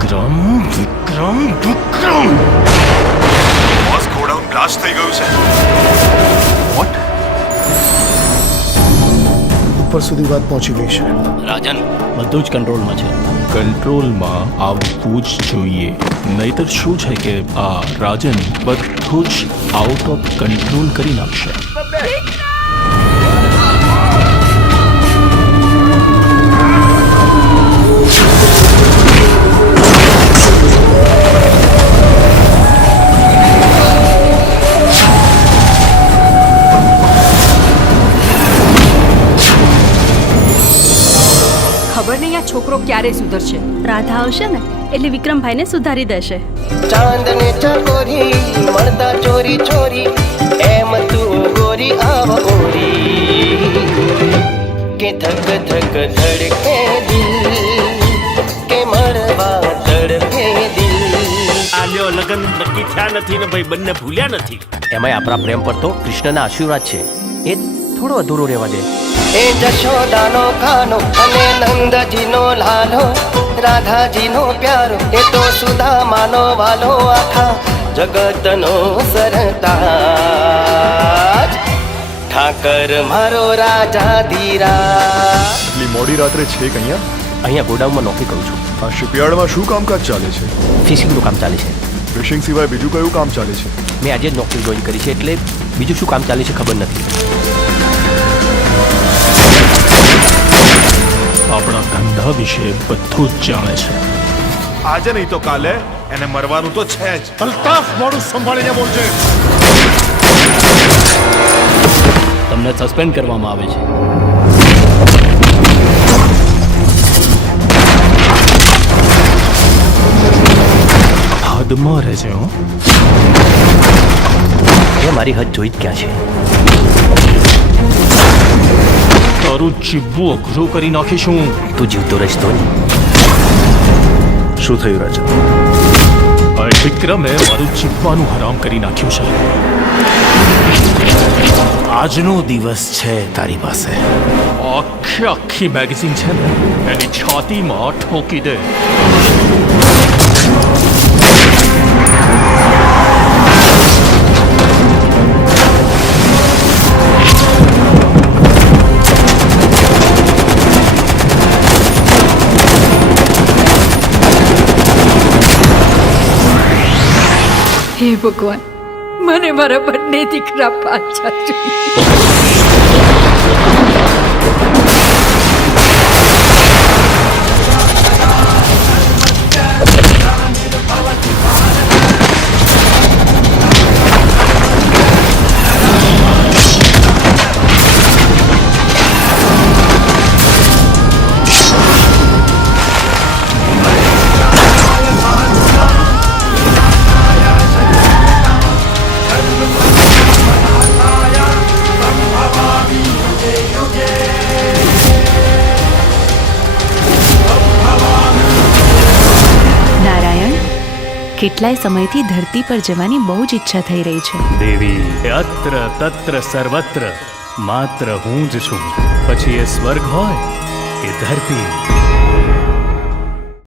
વિક્રમ વિક્રમ વિક્રમ boss godown blast થઈ ગયું છે. વોટ? ઉપર સુધી વાત પહોંચી ગઈ છે. રાજન બધું જ કંટ્રોલમાં છે. કંટ્રોલમાં આવવું જ જોઈએ, નહીતર શું છે કે આ રાજન બધું જ આઉટ ઓફ કંટ્રોલ કરી નાખશે. ખબર નહીં આ છોકરો ક્યારે સુધરશે. રાધા આવશે ને એટલે વિક્રમભાઈને સુધારી દેશે. ચાંદને ચકોરી મળતા ચોરી ચોરી એમ તું ગોરી આવ ઓરી કે ધક ધક ધડકે દિલ કે મળવા તડપે દિલ. આલ્યો લગન નક્કી થયા નથી ને ભાઈ બંને ભૂલ્યા નથી. એમાંય આપણા પ્રેમ પર તો કૃષ્ણના આશીર્વાદ છે, એ થોડો અધૂરો રહેવા દે. એ જશોદાનો ખાનો અને નંદજીનો લાલો, રાધાજીનો પ્યારો એ તો સુદામાનો વાલો, આખા જગતનો સરતાજ ઠાકર મારો રાજા ધીરા. એટલી મોડી રાત્રે છે કે અહીંયા ગોડાઉનમાં નોકરી કરું છું. આ શિપયાર્ડમાં શું કામકાજ ચાલે છે? ફિશિંગનું કામ ચાલે છે. ફિશિંગ સિવાય બીજું કયું કામ ચાલે છે? મેં આજે જ નોકરી જોઈન કરી છે એટલે બીજું શું કામ ચાલે છે ખબર નથી. આપણા ધંધા વિશે બધું જ જાણે છે. આજે નહીં તો કાલે એને મરવાનું તો છે જ. અલ્તાફ, મોડું સંભાળીને બોલજે. તમને સસ્પેન્ડ કરવામાં આવે છે. હદમાં રહેજે. હો, એ મારી હદ જોઈ જ ક્યાં છે. તારું જીવવું અઘરું કરી નાખીશું. તું જીવતો રહીશ તો નહીં. શું થયું રાજન? આ વિક્રમે મારું જીવવાનું હરામ કરી નાખ્યું છે. આજનો દિવસ છે તારી પાસે. આખી મેગેઝિન છે ને એની છાતીમાં ઠોકી દે. હે ભગવાન, મને મારા બંને દીકરા પાછા જોઈએ. કેટલાય સમયથી ધરતી પર જવાની બહુ જ ઈચ્છા થઈ રહી છે. દેવી અત્ર તત્ર સર્વત્ર માત્ર હું જ છું. પછી એ સ્વર્ગ હોય કે ધરતી.